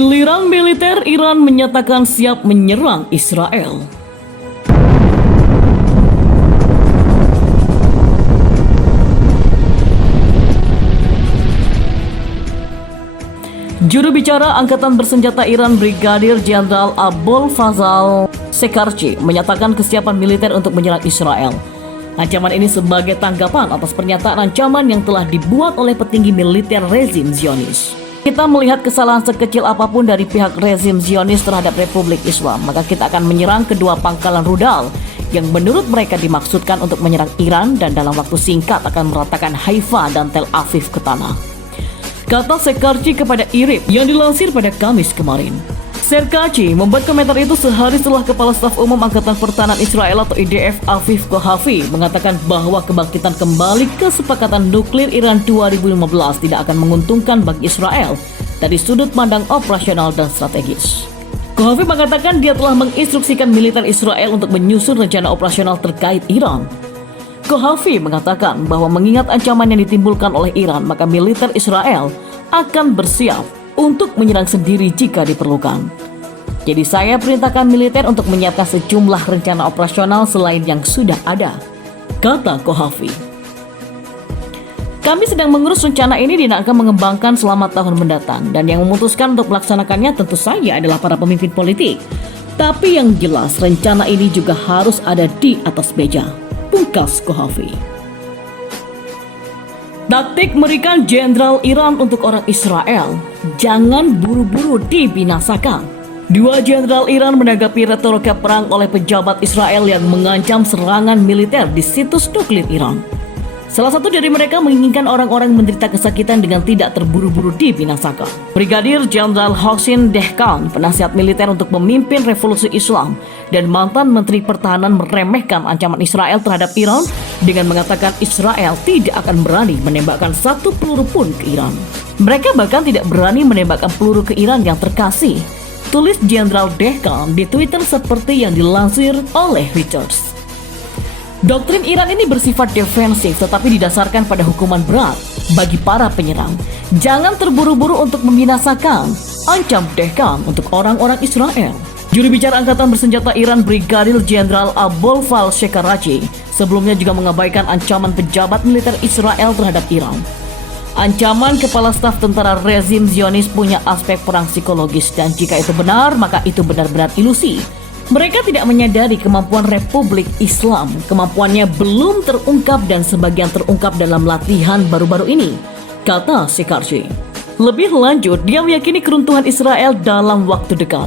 Giliran militer Iran menyatakan siap menyerang Israel. Juru bicara Angkatan Bersenjata Iran Brigadir Jenderal Abul Fazal Shekarchi menyatakan kesiapan militer untuk menyerang Israel. Ancaman ini sebagai tanggapan atas pernyataan ancaman yang telah dibuat oleh petinggi militer rezim Zionis. Kita melihat kesalahan sekecil apapun dari pihak rezim Zionis terhadap Republik Islam, maka kita akan menyerang kedua pangkalan rudal yang menurut mereka dimaksudkan untuk menyerang Iran dan dalam waktu singkat akan meratakan Haifa dan Tel Aviv ke tanah. Kata Shekarchi kepada IRIB yang dilansir pada Kamis kemarin. Shekarchi membuat komentar itu sehari setelah Kepala Staf Umum Angkatan Pertahanan Israel atau IDF Aviv Kohavi mengatakan bahwa kebangkitan kembali kesepakatan nuklir Iran 2015 tidak akan menguntungkan bagi Israel dari sudut pandang operasional dan strategis. Kohavi mengatakan dia telah menginstruksikan militer Israel untuk menyusun rencana operasional terkait Iran. Kohavi mengatakan bahwa mengingat ancaman yang ditimbulkan oleh Iran, maka militer Israel akan bersiap untuk menyerang sendiri jika diperlukan. Jadi saya perintahkan militer untuk menyiapkan sejumlah rencana operasional selain yang sudah ada, kata Kohavi. Kami sedang mengurus rencana ini dan akan mengembangkan selama tahun mendatang, dan yang memutuskan untuk melaksanakannya tentu saja adalah para pemimpin politik. Tapi yang jelas rencana ini juga harus ada di atas meja, pungkas Kohavi. Taktik merikan Jenderal Iran untuk orang Israel, jangan buru-buru dibinasakan. Dua jenderal Iran menanggapi retorika perang oleh pejabat Israel yang mengancam serangan militer di situs nuklir Iran. Salah satu dari mereka menginginkan orang-orang menderita kesakitan dengan tidak terburu-buru dibinasakan. Brigadir Jenderal Hossein Dehkan, penasihat militer untuk memimpin revolusi Islam dan mantan Menteri Pertahanan, meremehkan ancaman Israel terhadap Iran dengan mengatakan Israel tidak akan berani menembakkan satu peluru pun ke Iran. Mereka bahkan tidak berani menembakkan peluru ke Iran yang terkasih, tulis Jenderal Dehkan di Twitter seperti yang dilansir oleh Reuters. Doktrin Iran ini bersifat defensif tetapi didasarkan pada hukuman berat bagi para penyerang. Jangan terburu-buru untuk membinasakan, ancam Dehkan untuk orang-orang Israel. Juru bicara Angkatan Bersenjata Iran Brigadir Jenderal Abul Fazal Shekarchi sebelumnya juga mengabaikan ancaman pejabat militer Israel terhadap Iran. Ancaman kepala staf tentara rezim Zionis punya aspek perang psikologis, dan jika itu benar maka itu benar-benar ilusi. Mereka tidak menyadari kemampuan Republik Islam. Kemampuannya belum terungkap dan sebagian terungkap dalam latihan baru-baru ini, kata Shekarchi. Lebih lanjut, dia meyakini keruntuhan Israel dalam waktu dekat.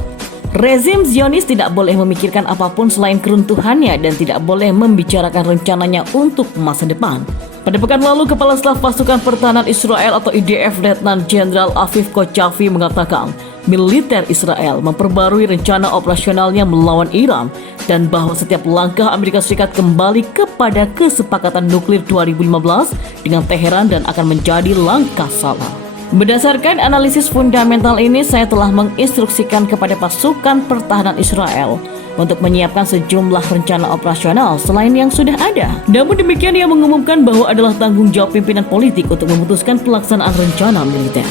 Rezim Zionis tidak boleh memikirkan apapun selain keruntuhannya dan tidak boleh membicarakan rencananya untuk masa depan. Pada pekan lalu, Kepala Staf Pasukan Pertahanan Israel atau IDF Letnan Jenderal Aviv Kochavi mengatakan militer Israel memperbarui rencana operasionalnya melawan Iran dan bahwa setiap langkah Amerika Serikat kembali kepada kesepakatan nuklir 2015 dengan Teheran dan akan menjadi langkah salah. Berdasarkan analisis fundamental ini, saya telah menginstruksikan kepada pasukan pertahanan Israel untuk menyiapkan sejumlah rencana operasional selain yang sudah ada. Namun demikian, ia mengumumkan bahwa adalah tanggung jawab pimpinan politik untuk memutuskan pelaksanaan rencana militer.